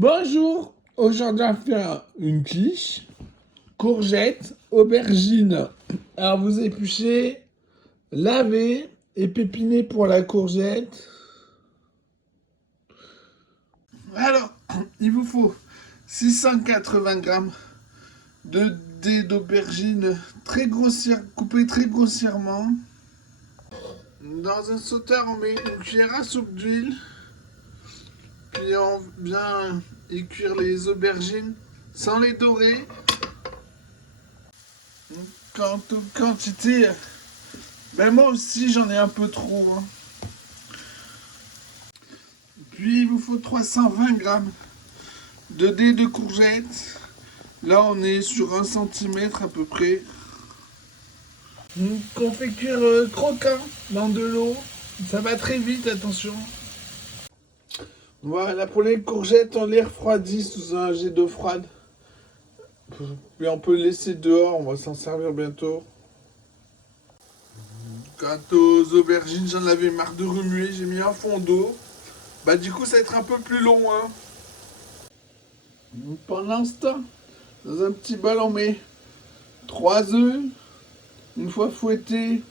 Bonjour, aujourd'hui on va faire une quiche, courgettes, aubergines. Alors vous épluchez, lavez et pépinez pour la courgette. Alors, il vous faut 680 grammes de dés d'aubergines coupées très grossièrement. Dans un sauteur, on met une cuillère à soupe d'huile. Puis on vient y cuire les aubergines sans les dorer. Quant aux quantités, ben moi aussi j'en ai un peu trop. Puis il vous faut 320 grammes de dés de courgettes. Là on est sur 1 centimètre à peu près. Qu'on fait cuire croquant dans de l'eau. Ça va très vite, attention. Voilà, pour les courgettes, on les refroidit sous un jet d'eau froide. Puis on peut le laisser dehors, on va s'en servir bientôt. Quant aux aubergines, j'en avais marre de remuer, j'ai mis un fond d'eau. Bah du coup, ça va être un peu plus long. Pendant ce temps, dans un petit bol, on met 3 œufs. Une fois fouettés,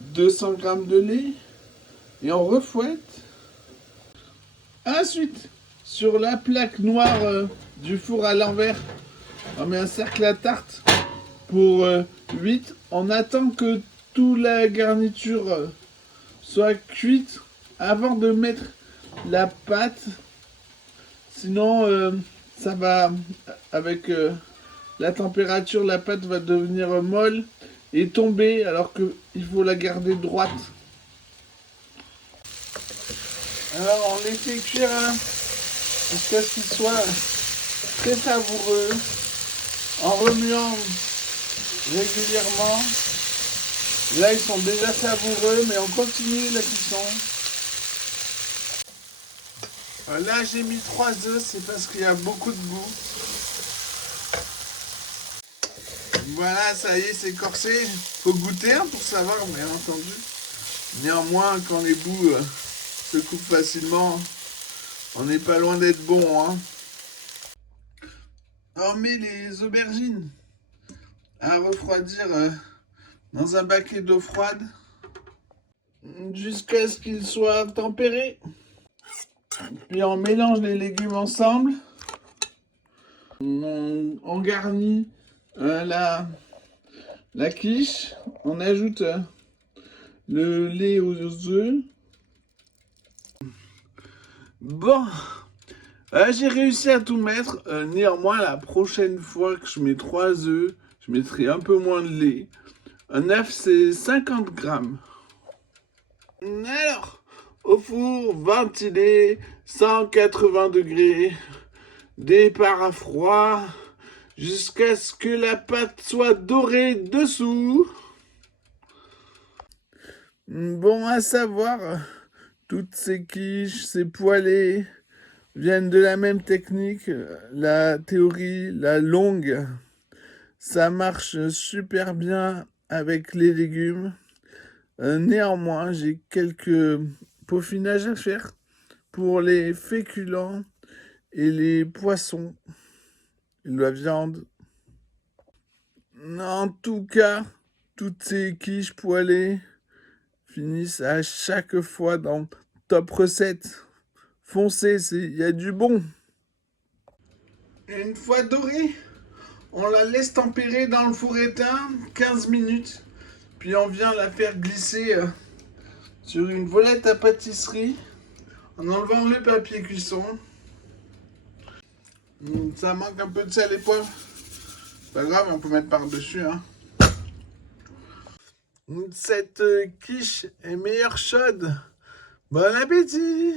200 grammes de lait. Et on refouette. Ensuite, sur la plaque noire du four à l'envers, on met un cercle à tarte pour 8. On attend que toute la garniture soit cuite avant de mettre la pâte. Sinon, ça va, avec la température, la pâte va devenir molle et tomber alors qu'il faut la garder droite. Alors on les fait cuire jusqu'à ce qu'ils soient très savoureux en remuant régulièrement. Là ils sont déjà savoureux mais on continue la cuisson. Là j'ai mis 3 œufs, c'est parce qu'il y a beaucoup de goût. Voilà, ça y est, c'est corsé. Faut goûter pour savoir, bien entendu. Néanmoins, quand les bouts se coupent facilement, on n'est pas loin d'être bon. On met les aubergines à refroidir dans un baquet d'eau froide jusqu'à ce qu'ils soient tempérés. Puis on mélange les légumes ensemble. On garnit la quiche. On ajoute le lait aux œufs. Bon, j'ai réussi à tout mettre. Néanmoins, la prochaine fois que je mets 3 œufs, je mettrai un peu moins de lait. Un œuf, c'est 50 grammes. Alors, au four, ventilé, 180 degrés, départ à froid, jusqu'à ce que la pâte soit dorée dessous. Bon à savoir, toutes ces quiches, ces poêlés viennent de la même technique. La théorie, la longue, ça marche super bien avec les légumes. Néanmoins, j'ai quelques peaufinages à faire pour les féculents et les poissons, la viande. En tout cas, toutes ces quiches poêlées finissent à chaque fois dans Top Recette. Foncez, il y a du bon. Une fois dorée, on la laisse tempérer dans le four éteint 15 minutes. Puis on vient la faire glisser sur une volette à pâtisserie en enlevant le papier cuisson. Ça manque un peu de sel et poivre. Pas grave, on peut mettre par-dessus. Cette quiche est meilleure chaude. Bon appétit!